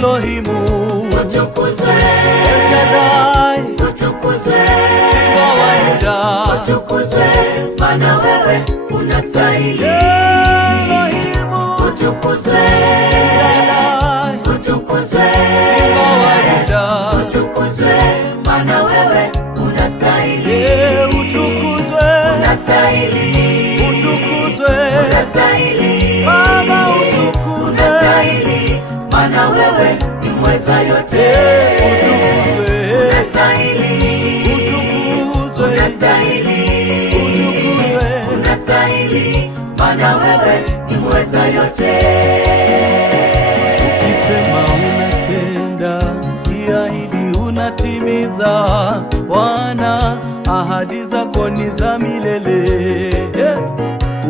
Elohimu, utukuzwe, El Shaddai, utukuzwe, Simba wa Yuda, utukuzwe, maana wewe unastahili. Elohimu, Utukuzwe, El Shaddai, utukuzwe, Simba wa Yuda, utukuzwe, maana wewe unastahili. utukuzwe, Unastahili, utukuzwe, unastahili, Baba utukuzwe, unastahili, maana wewe ni mweza yote. utukuzwe, Unastahili, utukuzwe, unastahili, utukuzwe, unastahili, maana wewe ni mweza yote. ukisema unatenda, kiahidi unatimiza. Bwana, ahadi zako ni za milele.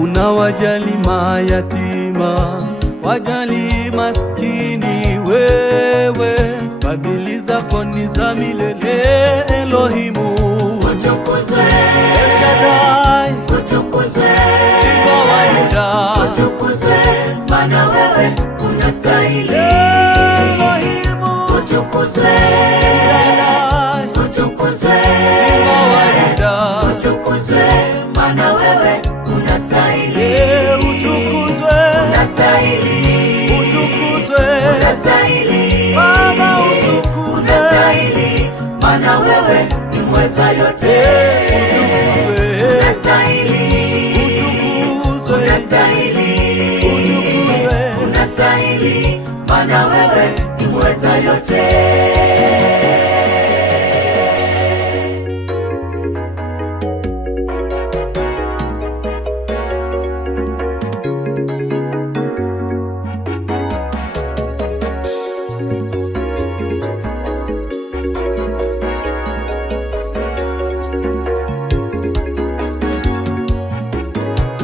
Unawajali mayatima, wajali maskini. Wewe, fadhili zako ni za milele. Elohimu, Utukuzwe, El Shaddai, utukuzwe, Simba wa Yuda, utukuzwe, maana wewe unastahili. Elohimu, Utukuzwe, El Shaddai, utukuzwe, Simba wa Yuda, utukuzwe, maana wewe unastahili. utukuzwe, Unastahili, utukuzwe, unastahili, Baba utukuzwe, unastahili, maana wewe ni mweza yote. utukuzwe, Unastahili, utukuzwe, unastahili, utukuzwe, unastahili, maana wewe ni mweza yote.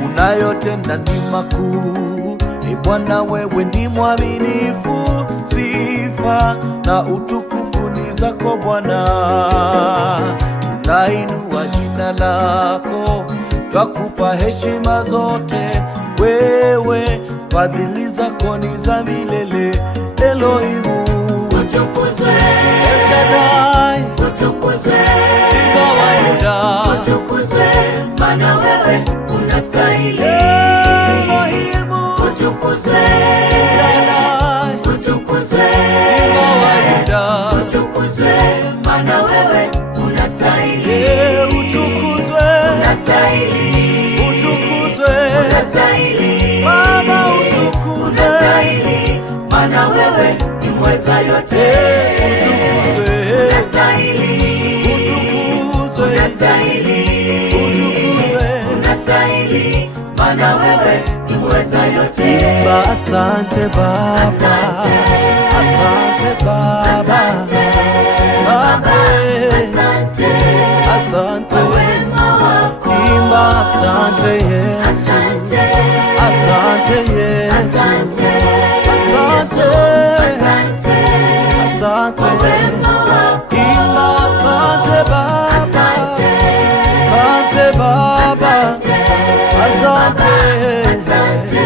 unayotenda ni makuu. Ee Bwana, wewe ni mwaminifu. Sifa na utukufu ni zako Bwana. Tunainua jina lako, twakupa heshima zote. Wewe, fadhili zako ni za milele. Elohimu, Utukuzwe, El Shaddai, utukuzwe, Simba wa Yuda, utukuzwe, maana wewe unastahili. Elohimu, Utukuzwe, El Shaddai, utukuzwe, Simba wa Yuda, utukuzwe, maana wewe unastahili. utukuzwe, Unastahili, utukuzwe, unastahili, Baba utukuzwe, unastahili, maana wewe ni mweza yote. utukuzwe, Unastahili, utukuzwe, unastahili, utukuzwe. unastahili, maana wewe ni mweza yote. Imba asante Baba, Asante. asante Baba, Asante, asante, asante asante. kwa wema wako. Imba asante Yesu, Asante, asante Yesu, asante, asante, asante asante. kwa wema wako. Imba asante Baba, Asante, asante Baba, asante, asante. asante